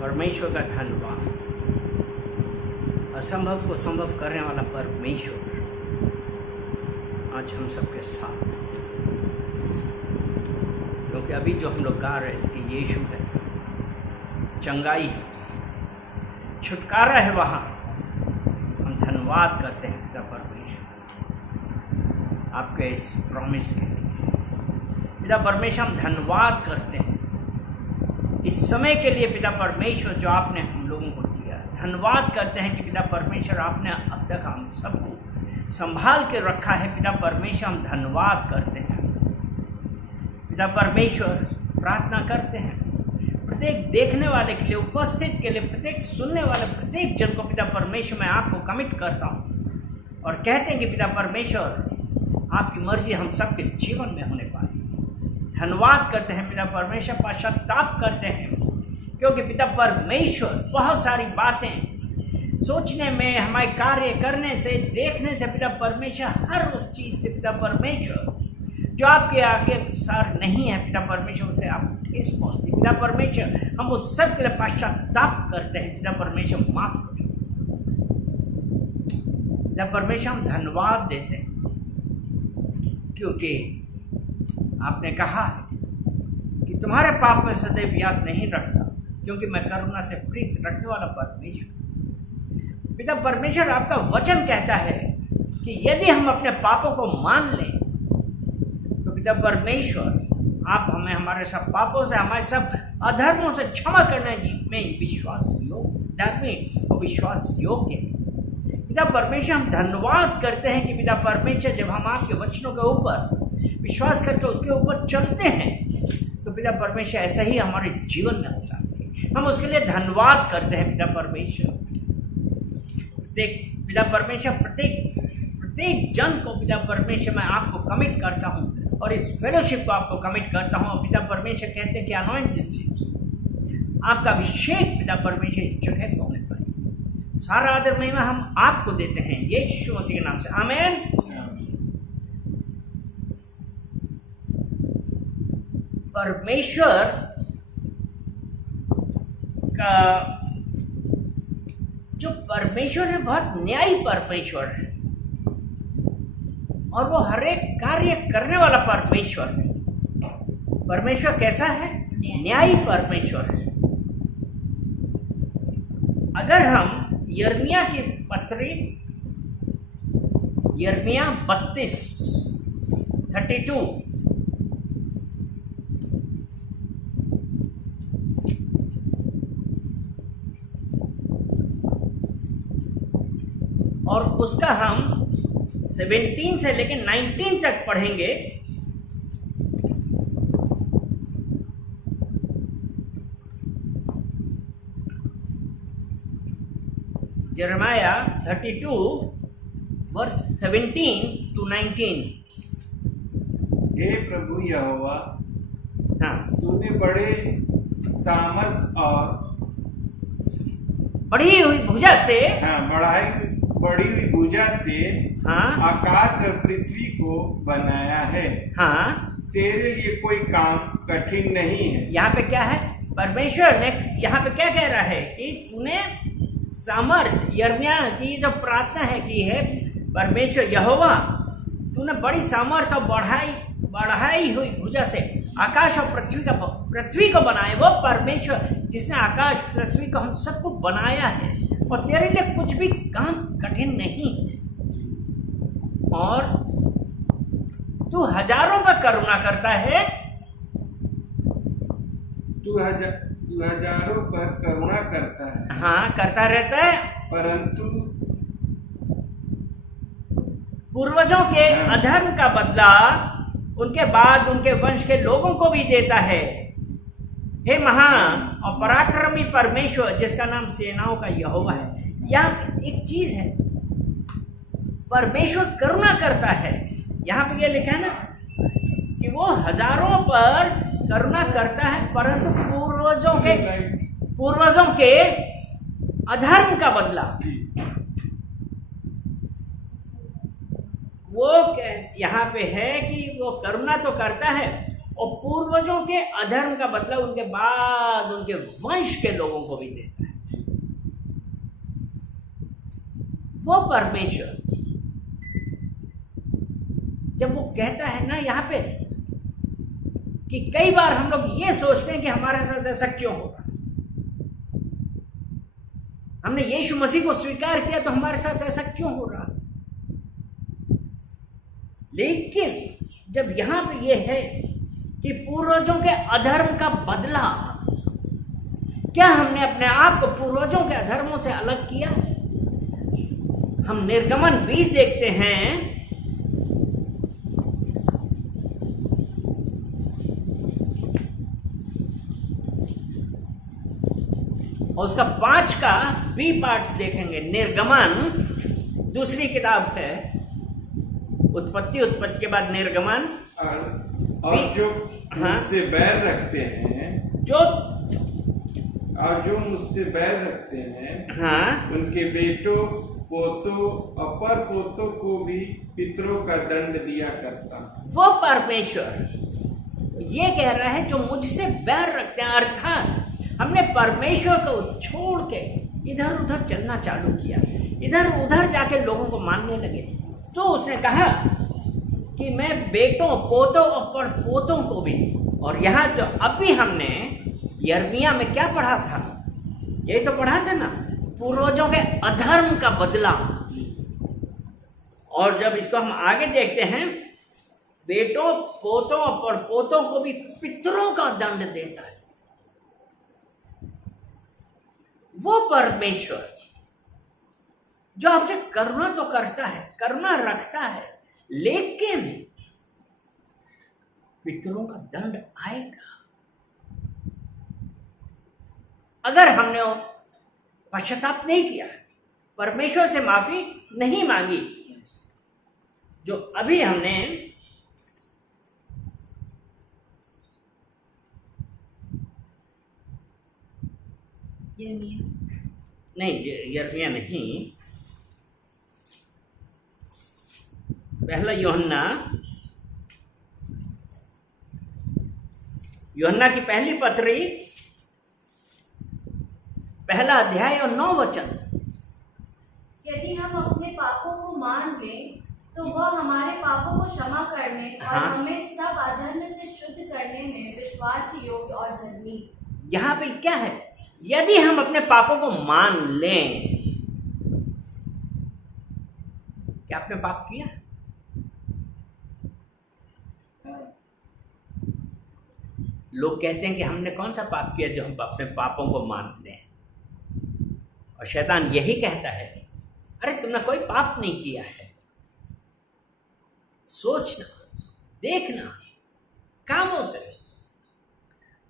परमेश्वर का धन्यवाद। असंभव को संभव करने वाला परमेश्वर आज हम सबके साथ, क्योंकि अभी जो हम लोग गा रहे थे कि यीशु है, चंगाई है, छुटकारा है, वहाँ हम धन्यवाद करते हैं पिता परमेश्वर आपके इस प्रॉमिस के लिए। पिता परमेश्वर हम धन्यवाद करते हैं इस समय के लिए पिता परमेश्वर जो आपने हम लोगों को दिया। धन्यवाद करते हैं कि पिता परमेश्वर आपने अब तक हम सबको संभाल के रखा है। पिता परमेश्वर हम धन्यवाद करते हैं। पिता परमेश्वर प्रार्थना करते हैं प्रत्येक देखने वाले के लिए, उपस्थित के लिए, प्रत्येक सुनने वाले प्रत्येक जन को पिता परमेश्वर मैं आपको कमिट करता हूँ और कहते हैं कि पिता परमेश्वर आपकी मर्जी हम सबके जीवन में होने पाए। धन्यवाद करते हैं पिता परमेश्वर, पश्चाताप करते हैं क्योंकि पिता परमेश्वर बहुत सारी बातें सोचने में, हमारे कार्य करने से, देखने से पिता परमेश्वर, हर उस चीज़ से पिता परमेश्वर जो आपके आगे सार नहीं है पिता परमेश्वर, उसे आप ठेस पहुँचती। पिता परमेश्वर हम उस सब के लिए पश्चाताप करते हैं। पिता परमेश्वर माफ करें। पिता परमेश्वर हम धन्यवाद देते हैं क्योंकि आपने कहा है कि तुम्हारे पाप में सदैव याद नहीं रखता, क्योंकि मैं करुणा से प्रीत रखने वाला परमेश्वर। पिता परमेश्वर आपका वचन कहता है कि यदि हम अपने पापों को मान लें तो पिता परमेश्वर आप हमें हमारे सब पापों से, हमारे सब अधर्मों से क्षमा करने में विश्वास योग्य, धर्मी और विश्वास योग्य है। पिता परमेश्वर हम धन्यवाद करते हैं कि पिता परमेश्वर जब हम आपके वचनों के ऊपर विश्वास करके उसके ऊपर चलते हैं तो पिता परमेश्वर ऐसा ही हमारे जीवन में होता है। हम उसके लिए धन्यवाद करते हैं पिता परमेश्वर। पिता परमेश्वर प्रत्येक जन को पिता परमेश्वर मैं आपको कमिट करता हूँ और इस फेलोशिप को आपको कमिट करता हूँ। और पिता परमेश्वर कहते हैं कि अनॉइंट दिस लिप्स, आपका अभिषेक पिता परमेश्वर इस जगह को होने पाए। सारा आदर महिमा हम आपको देते हैं यीशु मसीह के नाम से, आमीन। परमेश्वर का जो परमेश्वर है बहुत न्यायी परमेश्वर है और वो हर एक कार्य करने वाला परमेश्वर है। परमेश्वर कैसा है? न्यायी परमेश्वर है। अगर हम यिर्मयाह की पत्री, यिर्मयाह 32 और उसका हम 17 से लेकर 19 तक पढ़ेंगे। यिर्मयाह 32 वर्स 17 to 19। हे प्रभु यहोवा, हाँ, तूने बड़े सामर्थ और बढ़ी हुई भुजा से, बढ़ी हुई भुजा से हाँ, आकाश और पृथ्वी को बनाया है। हाँ, तेरे लिए कोई काम कठिन नहीं है। यहाँ पे क्या है? परमेश्वर ने यहाँ पे क्या कह रहा है कि तूने सामर्थ, यिर्मयाह की जो प्रार्थना है की है, परमेश्वर यहोवा तूने बड़ी सामर्थ और बढ़ाई हुई भुजा से आकाश और पृथ्वी को बनाए। वो परमेश्वर जिसने आकाश पृथ्वी को हम सबको बनाया है और तेरे लिए कुछ भी काम कठिन नहीं है। और तू हजारों पर करुणा करता है, तू हजारों पर करुणा करता है, हाँ, करता रहता है, परंतु पूर्वजों के अधर्म का बदला उनके बाद उनके वंश के लोगों को भी देता है। हे महान और पराक्रमी परमेश्वर जिसका नाम सेनाओं का यहोवा है। यहाँ एक चीज है, परमेश्वर करुणा करता है। यहाँ पे ये लिखा है ना कि वो हजारों पर करुणा करता है, परंतु पूर्वजों के अधर्म का बदला वो यहाँ पे है कि वो करुणा तो करता है और पूर्वजों के अधर्म का बदला उनके बाद उनके वंश के लोगों को भी देता है। वो परमेश्वर जब वो कहता है ना यहाँ पे कि कई बार हम लोग ये सोचते हैं कि हमारे साथ ऐसा क्यों हो रहा, हमने यीशु मसीह को स्वीकार किया तो हमारे साथ ऐसा क्यों हो रहा। लेकिन जब यहां पे ये है कि पूर्वजों के अधर्म का बदला, क्या हमने अपने आप को पूर्वजों के अधर्मों से अलग किया? हम निर्गमन 20 देखते हैं, और उसका 5 का बी पार्ट देखेंगे। निर्गमन दूसरी किताब है, उत्पत्ति के बाद निर्गमन। और जो मुझसे बैर रखते हैं, जो मुझसे बैर रखते हैं, हाँ, उनके बेटों पोतों अपर पोतों को भी पितरों का दंड दिया करता। वो परमेश्वर ये कह रहा है जो मुझसे बैर रखते हैं, अर्थात हमने परमेश्वर को छोड़ के इधर उधर चलना चालू किया, इधर उधर जाके लोगों को मानने लगे, तो उसने कहा कि मैं बेटों पोतों और पोतों को भी। और यहाँ जो अभी हमने यिर्मयाह में क्या पढ़ा था, यही तो पढ़ा था ना, पूर्वजों के अधर्म का बदला। और जब इसको हम आगे देखते हैं, बेटों पोतों और पोतों को भी पितरों का दंड देता है। वो परमेश्वर जो आपसे करुणा तो करता है, करुणा रखता है, लेकिन पितरों का दंड आएगा अगर हमने पश्चाताप नहीं किया, परमेश्वर से माफी नहीं मांगी। जो अभी हमने यिर्मयाह नहीं, पहला यूहन्ना की पहली पत्री, पहला अध्याय और 9 वचन। यदि हम अपने पापों को मान लें तो वह हमारे पापों को क्षमा करने और हमें सब अधर्म से शुद्ध करने में विश्वास योग्य और धर्मी। यहाँ पे क्या है? यदि हम अपने पापों को मान लें, क्या आपने पाप किया? लोग कहते हैं कि हमने कौन सा पाप किया जो हम अपने पापों को मान लें, और शैतान यही कहता है, अरे तुमने कोई पाप नहीं किया है, सोचना, देखना, कामों से।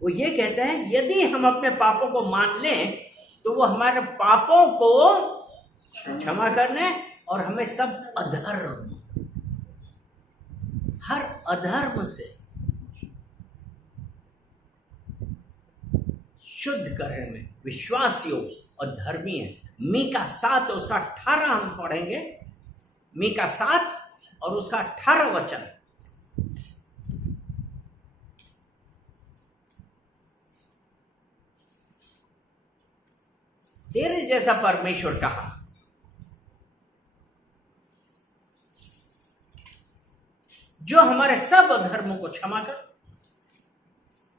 वो ये कहता है यदि हम अपने पापों को मान लें तो वो हमारे पापों को क्षमा करने और हमें सब अधर्म, हर अधर्म से शुद्ध करने में विश्वास योग्य और धर्मी है। मीका 7 उसका 18 हम पढ़ेंगे, मीका 7 और उसका 18 वचन। तेरे जैसा परमेश्वर कहा, जो हमारे सब अधर्मों को क्षमा कर।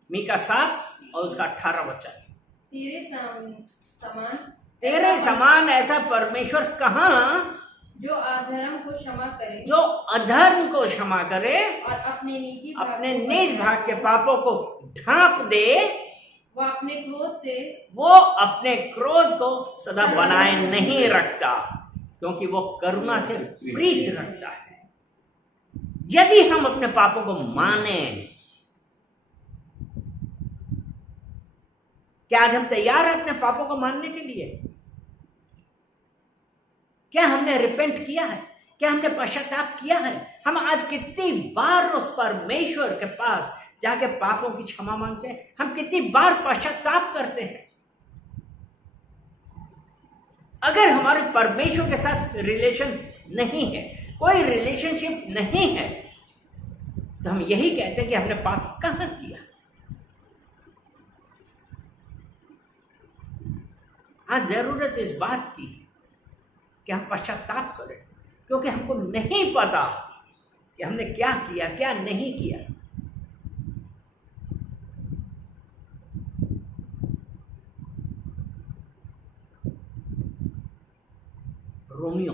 मीका 7 और उसका 18 वचन। तेरे समान ऐसा परमेश्वर कहाँ, जो अधर्म को क्षमा करे, जो अधर्म को क्षमा करे और अपने निज भाग के पापों को ढांप दे। वो अपने क्रोध को सदा बनाए नहीं रखता, क्योंकि वो करुणा से प्रीत रखता है। यदि हम अपने पापों को माने, क्या आज हम तैयार हैं अपने पापों को मानने के लिए? क्या हमने रिपेंट किया है? क्या हमने पश्चाताप किया है? हम आज कितनी बार उस परमेश्वर के पास जाके पापों की क्षमा मांगते हैं? हम कितनी बार पश्चाताप करते हैं? अगर हमारे परमेश्वर के साथ रिलेशन नहीं है, कोई रिलेशनशिप नहीं है, तो हम यही कहते हैं कि हमने पाप कहाँ किया। आज जरूरत इस बात की कि हम पश्चाताप करें, क्योंकि हमको नहीं पता कि हमने क्या किया क्या नहीं किया। रोमियो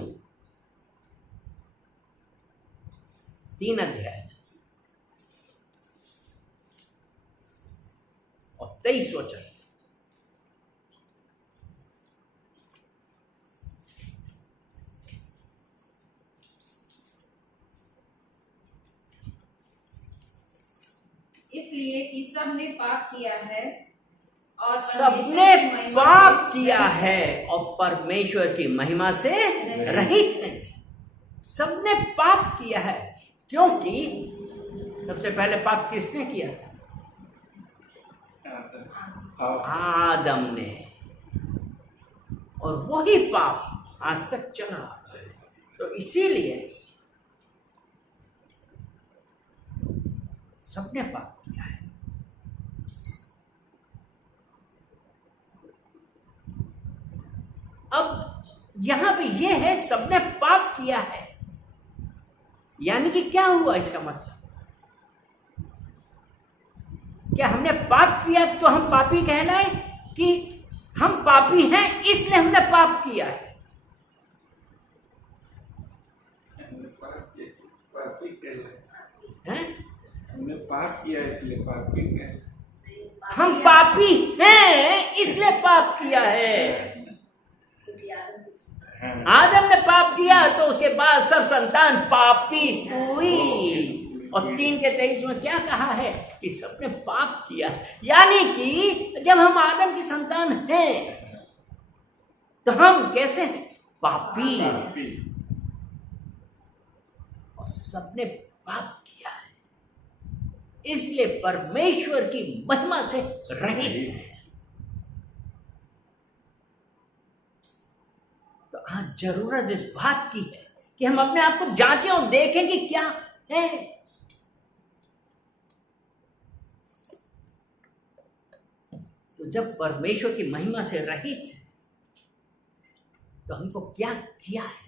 3 अध्याय और 23 वचन। इसलिए कि सबने पाप किया है और सबने पाप किया है और परमेश्वर की महिमा से रहित हैं। सबने पाप किया है, क्योंकि सबसे पहले पाप किसने किया? आदम ने, और वही पाप आज तक चला। तो इसीलिए सबने पाप किया है। अब यहां पे ये है सबने पाप किया है, यानी कि क्या हुआ? इसका मतलब क्या हमने पाप किया तो हम पापी कहलाए, कि हम पापी हैं इसलिए हमने पाप किया है? हमने पाप किया इसलिए पापी कहलाए। हम पापी हैं इसलिए पाप किया है। आदम ने पाप किया तो उसके बाद सब संतान पापी हुई। और 3:23 में क्या कहा है कि सबने पाप किया, यानी कि जब हम आदम की संतान हैं तो हम कैसे हैं? पापी। और सबने पाप किया है, इसलिए परमेश्वर की महिमा से रहित है। तो आज जरूरत इस बात की है कि हम अपने आप को जांचें और देखें कि क्या है। तो जब परमेश्वर की महिमा से रहित है तो हमको क्या किया है?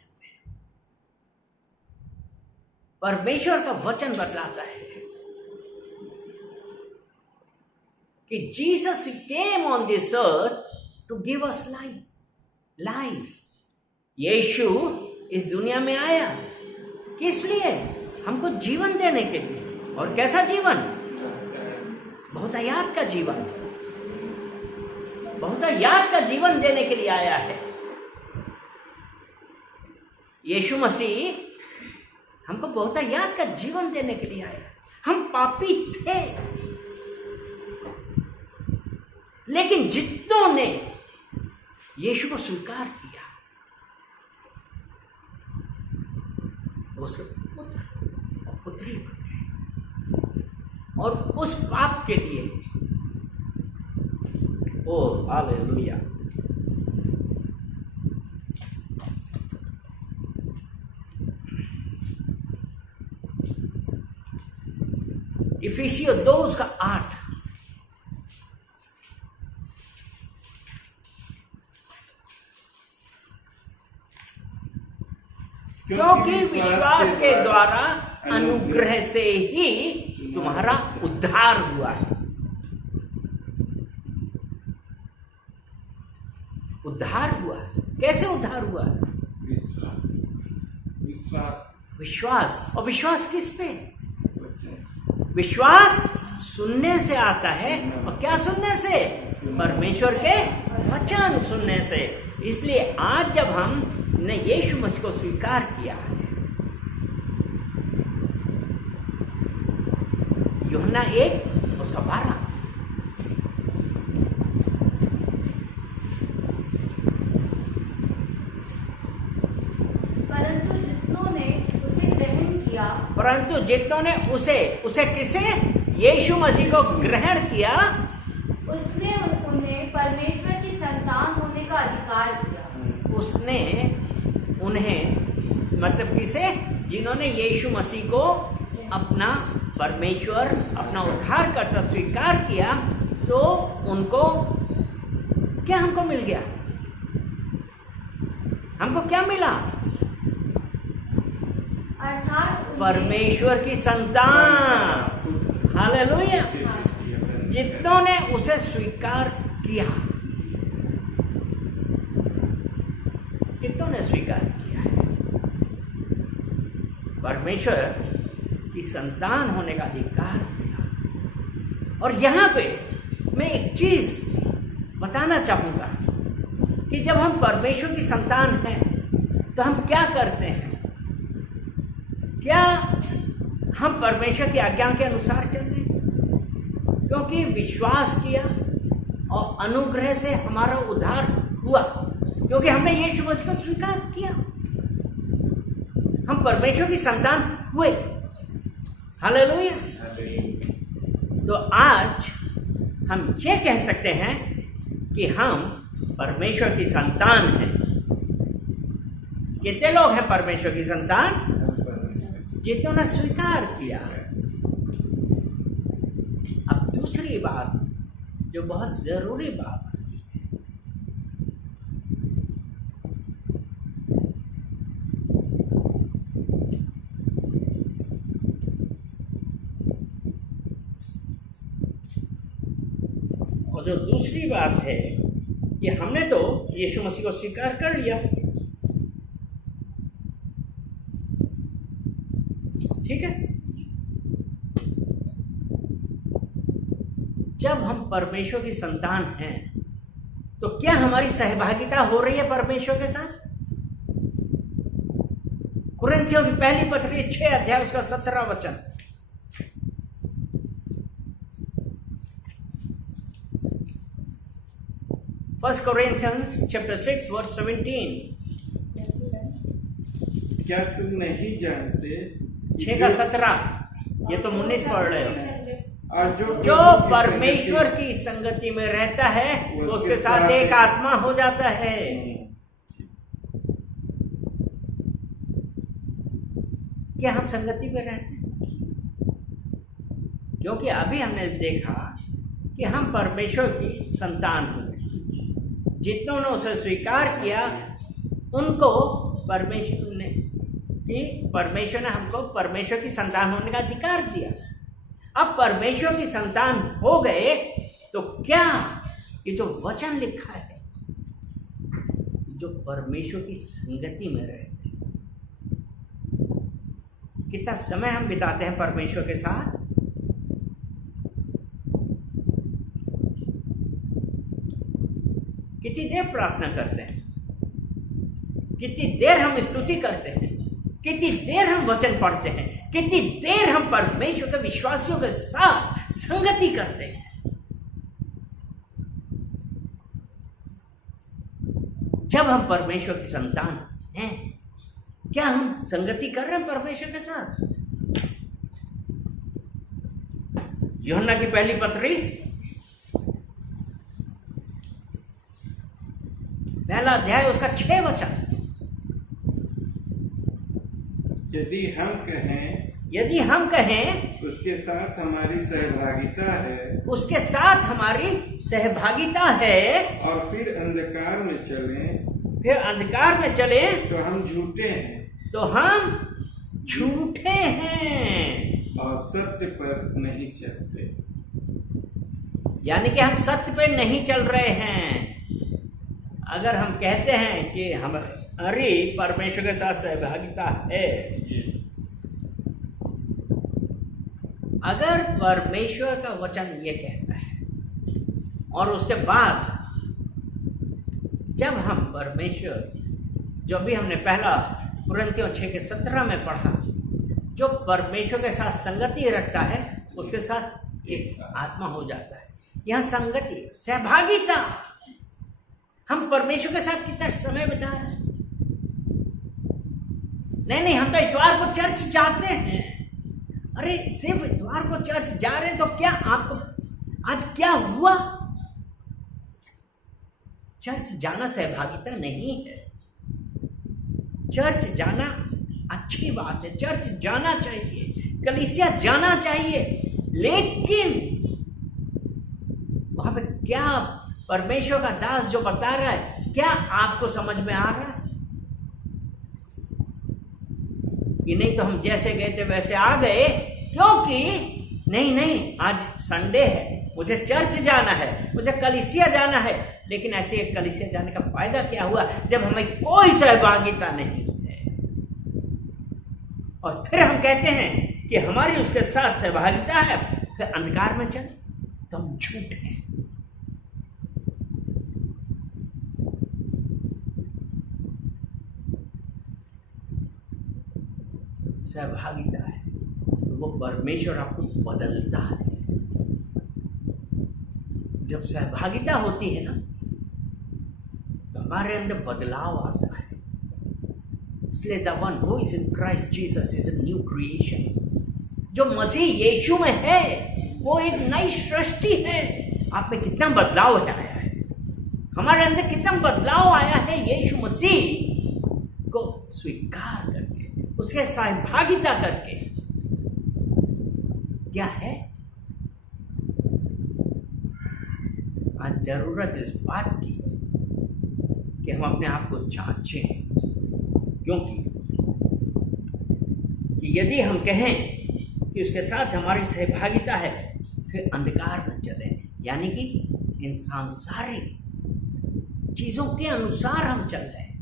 परमेश्वर का वचन बतलाता है कि Jesus came on this earth to give us life. यीशु इस दुनिया में आया किस लिए? हमको जीवन देने के लिए। और कैसा जीवन? बहुतायात का जीवन। बहुतायात का जीवन देने के लिए आया है। यीशु मसीह हमको बहुतायात का जीवन देने के लिए आया। हम पापी थे, लेकिन जितनों ने यीशु को स्वीकार किया उसके पुत्र और पुत्री बन गए। और उस पाप के लिए ओ हालेलुया, इफिसियों 2:8 क्योंकि विश्वास के द्वारा अनुग्रह से ही तुम्हारा उद्धार हुआ है। उद्धार हुआ है। कैसे उद्धार हुआ है? विश्वास। और विश्वास किस पे? विश्वास सुनने से आता है। और क्या सुनने से? परमेश्वर के वचन सुनने से। इसलिए आज जब हमने यीशु मसीह को स्वीकार किया है, यूहन्ना 1:12, परंतु जितनों ने उसे किसे? यीशु मसीह को ग्रहण किया, उसने उन्हें परमेश्वर की संतान होने का अधिकार दिया। उसने उन्हें मतलब किसे? जिन्होंने यीशु मसीह को अपना परमेश्वर अपना उद्धारकर्ता स्वीकार किया तो उनको क्या हमको मिल गया? हमको क्या मिला? अर्थात परमेश्वर की संतान। हालेलुया। जितनों ने उसे स्वीकार किया, कितनों ने स्वीकार किया है? परमेश्वर की संतान होने का अधिकार मिला। और यहां पे मैं एक चीज बताना चाहूंगा कि जब हम परमेश्वर की संतान हैं तो हम क्या करते हैं? क्या हम परमेश्वर की आज्ञा के अनुसार चल रहे हैं? क्योंकि विश्वास किया और अनुग्रह से हमारा उद्धार हुआ, क्योंकि हमने यीशु मसीह को स्वीकार किया, हम परमेश्वर की संतान हुए। हालेलुया। तो आज हम ये कह सकते हैं कि हम परमेश्वर की संतान हैं। कितने लोग हैं परमेश्वर की संतान? जितनों ने स्वीकार किया। अब दूसरी बात जो बहुत जरूरी बात आती है, और जो दूसरी बात है कि हमने तो यीशु मसीह को स्वीकार कर लिया, ठीक है। जब हम परमेश्वर की संतान हैं तो क्या हमारी सहभागिता हो रही है परमेश्वर के साथ? कुरिन्थियों की पहली पत्री 6 अध्याय उसका 17 वचन। First Corinthians chapter 6 verse 17। क्या तुम नहीं जानते 6 का 17, ये तो 19 पढ़ रहे हो। और जो परमेश्वर की संगति में रहता है वो उसके साथ एक आत्मा हो जाता है। क्या हम संगति में रहते हैं? क्योंकि अभी हमने देखा कि हम परमेश्वर की संतान हुए। जितनों ने उसे स्वीकार किया उनको परमेश्वर ने हमको परमेश्वर की संतान होने का अधिकार दिया। अब परमेश्वर की संतान हो गए तो क्या ये जो वचन लिखा है, जो परमेश्वर की संगति में रहते हैं, कितना समय हम बिताते हैं परमेश्वर के साथ? कितनी देर प्रार्थना करते हैं? कितनी देर हम स्तुति करते हैं? कितनी देर हम वचन पढ़ते हैं? कितनी देर हम परमेश्वर के विश्वासियों के साथ संगति करते हैं? जब हम परमेश्वर की संतान हैं, क्या हम संगति कर रहे हैं परमेश्वर के साथ? यूहन्ना की पहली पत्री पहला अध्याय उसका 6 वचन। यदि हम कहें उसके साथ हमारी सहभागिता है, उसके साथ हमारी सहभागिता है, और फिर अंधकार में चलें तो हम झूठे हैं, तो हम झूठे हैं और सत्य पर नहीं चलते। यानी कि हम सत्य पे नहीं चल रहे हैं। अगर हम कहते हैं कि हमारी परमेश्वर के साथ सहभागिता है, अगर परमेश्वर का वचन ये कहता है और उसके बाद जब हम परमेश्वर, जो भी हमने पहला कुरिन्थियों 6 के 17 में पढ़ा, जो परमेश्वर के साथ संगति रखता है उसके साथ एक आत्मा हो जाता है। यहाँ संगति, सहभागिता, हम परमेश्वर के साथ कितना समय बिता रहे हैं? नहीं, हम तो इतवार को चर्च जाते हैं। अरे सिर्फ इतवार को चर्च जा रहे हैं तो क्या आपको आज क्या हुआ? चर्च जाना सहभागिता नहीं है। चर्च जाना अच्छी बात है, चर्च जाना चाहिए, कलीसिया जाना चाहिए, लेकिन वहां पे क्या परमेश्वर का दास जो बता रहा है, क्या आपको समझ में आ रहा है? कि नहीं तो हम जैसे गए थे वैसे आ गए, क्योंकि नहीं आज संडे है, मुझे चर्च जाना है, मुझे कलीसिया जाना है। लेकिन ऐसे एक कलीसिया जाने का फायदा क्या हुआ जब हमें कोई सहभागिता नहीं है? और फिर हम कहते हैं कि हमारी उसके साथ सहभागिता है, फिर अंधकार में चले, तो हम झूठ हैं। सहभागिता है तो वो परमेश्वर आपको बदलता है। जब सहभागिता होती है ना, तो हमारे अंदर बदलाव आता है। इसलिए the one who is in Christ Jesus is a new creation. जो मसीह यीशु में है वो एक नई सृष्टि है। आप में कितना बदलाव आया है, हमारे अंदर कितना बदलाव आया है यीशु मसीह को स्वीकार करके, उसके सहभागिता करके। क्या है आज जरूरत इस बात की है कि हम अपने आप को जांचें, क्योंकि यदि हम कहें कि उसके साथ हमारी सहभागिता है, फिर अंधकार में चले, यानी कि इन सांसारिक चीजों के अनुसार हम चल रहे हैं।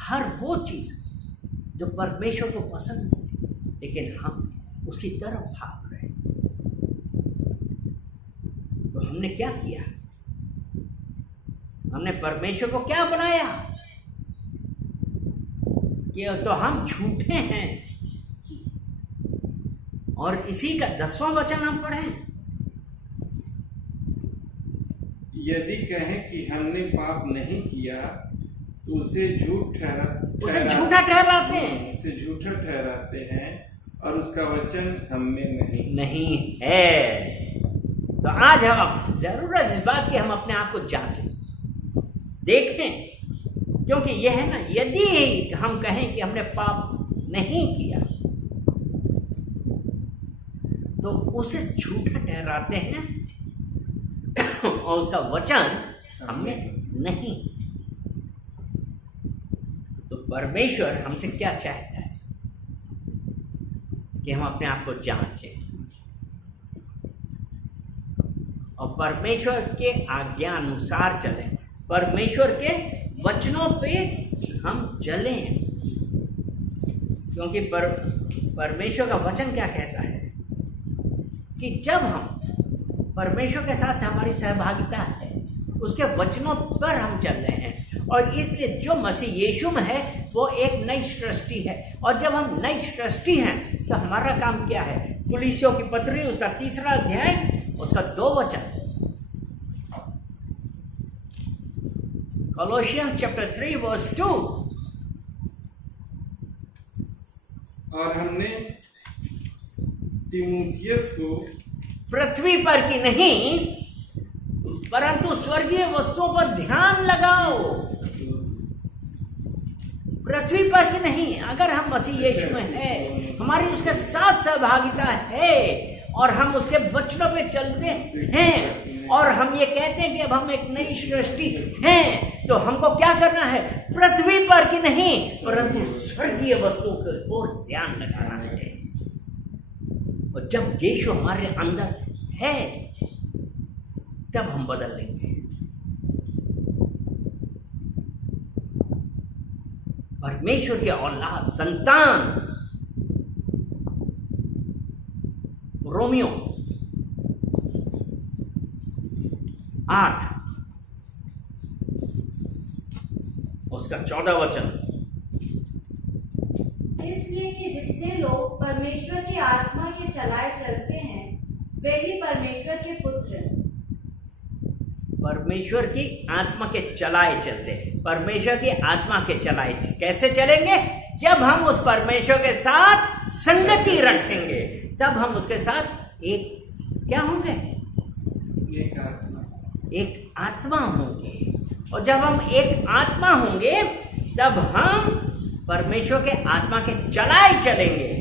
हर वो चीज जो परमेश्वर को पसंद है, लेकिन हम उसकी तरफ भाग रहे हैं। तो हमने क्या किया? हमने परमेश्वर को क्या बनाया? कि तो हम झूठे हैं। और इसी का 10वां वचन हम पढ़ें। यदि कहें कि हमने पाप नहीं किया तो उसे झूठा ठहराते हैं और उसका वचन हम में नहीं है। तो आज हम जरूरत इस बात की हम अपने आप को जांचें, देखें, क्योंकि यह है ना, यदि हम कहें कि हमने पाप नहीं किया तो उसे झूठा ठहराते हैं और उसका वचन हमें नहीं। तो परमेश्वर हमसे क्या चाहता है कि हम अपने आप को जांचें और परमेश्वर के आज्ञा अनुसार चलें, परमेश्वर के वचनों पे हम चलें। क्योंकि परमेश्वर का वचन क्या कहता है कि जब हम परमेश्वर के साथ हमारी सहभागिता है, उसके वचनों पर हम चल रहे हैं। और इसलिए जो मसीह यीशु में है वो एक नई सृष्टि है। और जब हम नई सृष्टि हैं तो हमारा काम क्या है? कुलीसियों की पत्री उसका 3 अध्याय उसका 2 वचन, Colossians chapter 3 verse 2। और हमने तीमुथियुस को पृथ्वी पर की नहीं परंतु स्वर्गीय वस्तुओं पर ध्यान लगाओ। पृथ्वी पर की नहीं, अगर हम मसीह यीशु में है, हमारी उसके साथ सहभागिता है और हम उसके वचनों पे चलते हैं और हम ये कहते हैं कि अब हम एक नई सृष्टि हैं, तो हमको क्या करना है? पृथ्वी पर की नहीं परंतु स्वर्गीय वस्तुओं की ओर ध्यान लगाना है। और जब यीशु हमारे अंदर है तब हम बदल लेंगे। परमेश्वर के औलाद, संतान। रोमियो 8 उसका 14 वचन। इसलिए कि जितने लोग परमेश्वर की आत्मा के चलाए चलते हैं वे ही परमेश्वर के पुत्र। परमेश्वर की आत्मा के चलाए चलते, परमेश्वर की आत्मा के चलाए कैसे चलेंगे? जब हम उस परमेश्वर के साथ संगति रखेंगे, तब हम उसके साथ एक क्या होंगे? एक आत्मा होंगे। और जब हम एक आत्मा होंगे तब हम परमेश्वर के आत्मा के चलाए चलेंगे,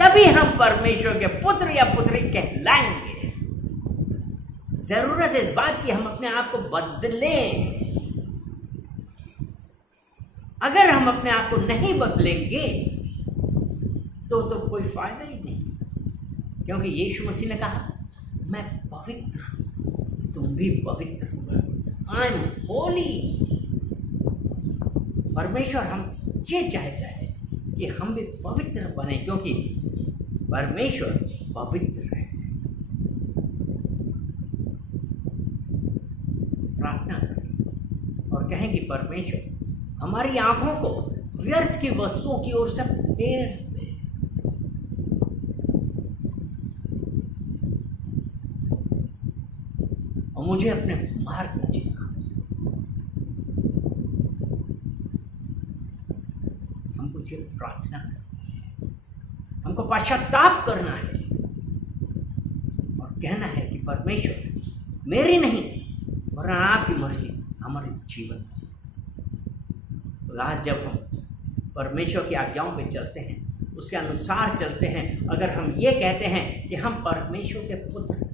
तभी हम परमेश्वर के पुत्र या पुत्री कहलाएंगे। जरूरत है इस बात की हम अपने आप को बदलें। अगर हम अपने आप को नहीं बदलेंगे तो कोई फायदा ही नहीं, क्योंकि यीशु मसीह ने कहा मैं पवित्र हूं, तुम भी पवित्र हो। I am Holi. परमेश्वर हम ये चाहता है कि हम भी पवित्र बने, क्योंकि परमेश्वर पवित्र है। प्रार्थना करें और कहें कि परमेश्वर हमारी आंखों को व्यर्थ की वस्तुओं की ओर से फेर दे। और मुझे अपने मार्ग में चलना है। हमको ये प्रार्थना करनी है, हमको पश्चाताप करना है और कहना है कि परमेश्वर मेरी नहीं वरन आपकी मर्जी हमारे जीवन में। तो आज जब हम परमेश्वर की आज्ञाओं पे चलते हैं, उसके अनुसार चलते हैं, अगर हम ये कहते हैं कि हम परमेश्वर के पुत्र हैं,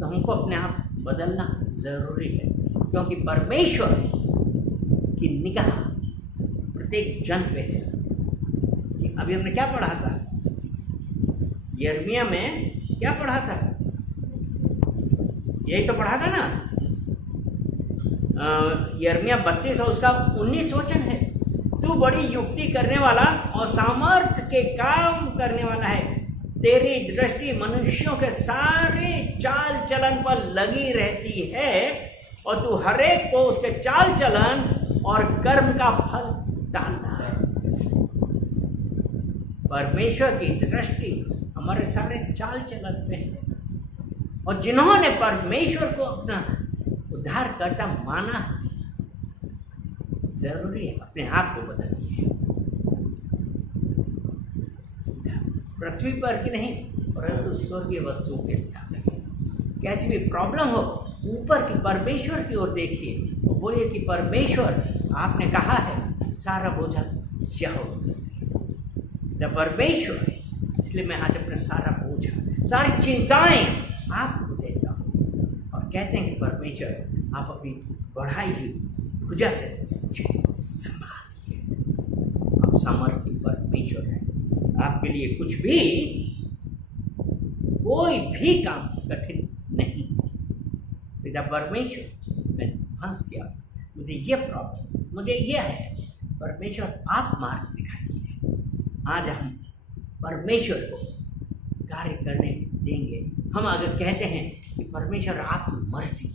तो हमको अपने आप बदलना ज़रूरी है, क्योंकि परमेश्वर की निगाह प्रत्येक जन पे है। कि अभी हमने क्या पढ़ा था? यिर्मयाह में क्या पढ़ा था? यही तो पढ़ा था ना, यिर्मयाह 32 और उसका 19 वचन है। तू बड़ी युक्ति करने वाला और सामर्थ्य के काम करने वाला है। तेरी दृष्टि मनुष्यों के सारे चाल चलन पर लगी रहती है और तू हरेक को उसके चाल चलन और कर्म का फल डालता है। परमेश्वर की दृष्टि हमारे सारे चाल चलन पे है, और जिन्होंने परमेश्वर को अपना उद्धारकर्ता माना, जरूरी है अपने आप को बदलिए। पृथ्वी पर की नहीं परंतु स्वर्गीय वस्तुओं के ध्यान रखिए। कैसी भी प्रॉब्लम हो, ऊपर की परमेश्वर की ओर देखिए और बोलिए कि परमेश्वर आपने कहा है सारा बोझा यहोवा द परमेश्वर है, इसलिए मैं आज अपना सारा बोझा, सारी चिंताएं आपको देता हूँ और कहते हैं कि परमेश्वर आप अपनी बढ़ाई हुई भुजा से मुझे संभालिए। आप सामर्थ्य परमेश्वर है, आपके लिए कुछ भी, कोई भी काम कठिन नहीं। पिता परमेश्वर, मैं फंस गया, मुझे ये प्रॉब्लम, मुझे ये है, परमेश्वर आप मार्ग दिखाइए। आज हम परमेश्वर को कार्य करने देंगे। हम अगर कहते हैं कि परमेश्वर आपकी मर्जी,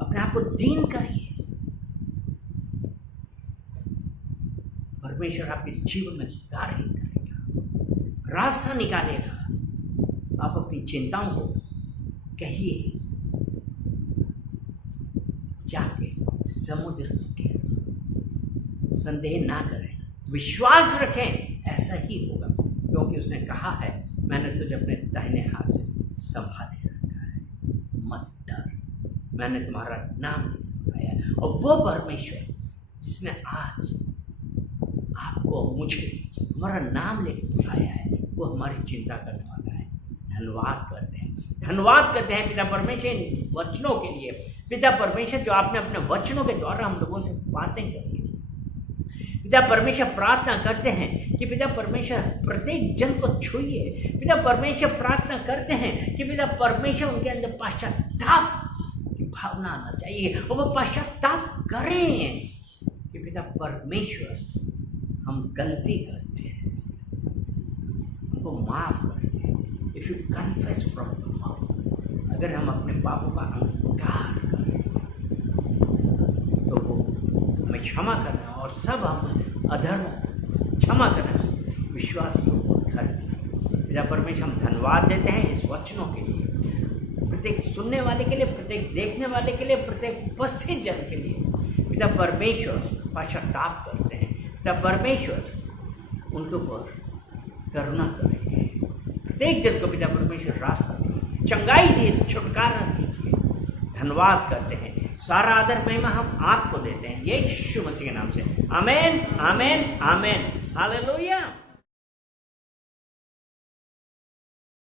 अपने आप को दीन करिए, परमेश्वर आपके जीवन में कार्य करेगा, रास्ता निकालेगा। आप अपनी चिंताओं को कहिए, जाके समुद्र में गिर, संदेह ना करें, विश्वास रखें, ऐसा ही होगा, क्योंकि उसने कहा है मैंने तुझे अपने दाहिने हाथ से संभाले रखा है, मत डर, मैंने तुम्हारा नाम लिखाया है। और वो परमेश्वर जिसने आज आपको, मुझे, हमारा नाम लेके बुलाया है, वो हमारी चिंता करने वाला है। धन्यवाद करते हैं, धन्यवाद करते हैं पिता परमेश्वर इन वचनों के लिए। पिता परमेश्वर जो आपने अपने वचनों के द्वारा हम लोगों से बातें करी, पिता परमेश्वर प्रार्थना करते हैं कि पिता परमेश्वर प्रत्येक जन को छूइए। पिता परमेश्वर प्रार्थना करते हैं कि पिता परमेश्वर उनके अंदर पश्चाताप की भावना आना चाहिए और वो पश्चाताप करें कि पिता परमेश्वर हम गलती करते हैं, हमको माफ करें। If you confess from your mouth, अगर हम अपने पापों का अंगीकार करें तो वो हमें क्षमा करना और सब हम अधर्म क्षमा करना विश्वास को धर्म। पिता परमेश्वर हम धन्यवाद देते हैं इस वचनों के लिए, प्रत्येक सुनने वाले के लिए, प्रत्येक देखने वाले के लिए, प्रत्येक उपस्थित जन के लिए। पिता परमेश्वर पश्चाताप करते हैं, पिता परमेश्वर उनके ऊपर करुणा करेंगे, प्रत्येक जन को पिता परमेश्वर रास्ता दीजिए, चंगाई दिए, छुटकारा दीजिए। धन्यवाद करते हैं सारा आदर महिमा हम आपको देते हैं यीशु मसीह के नाम से। आमीन, आमीन, आमीन। हालेलुया।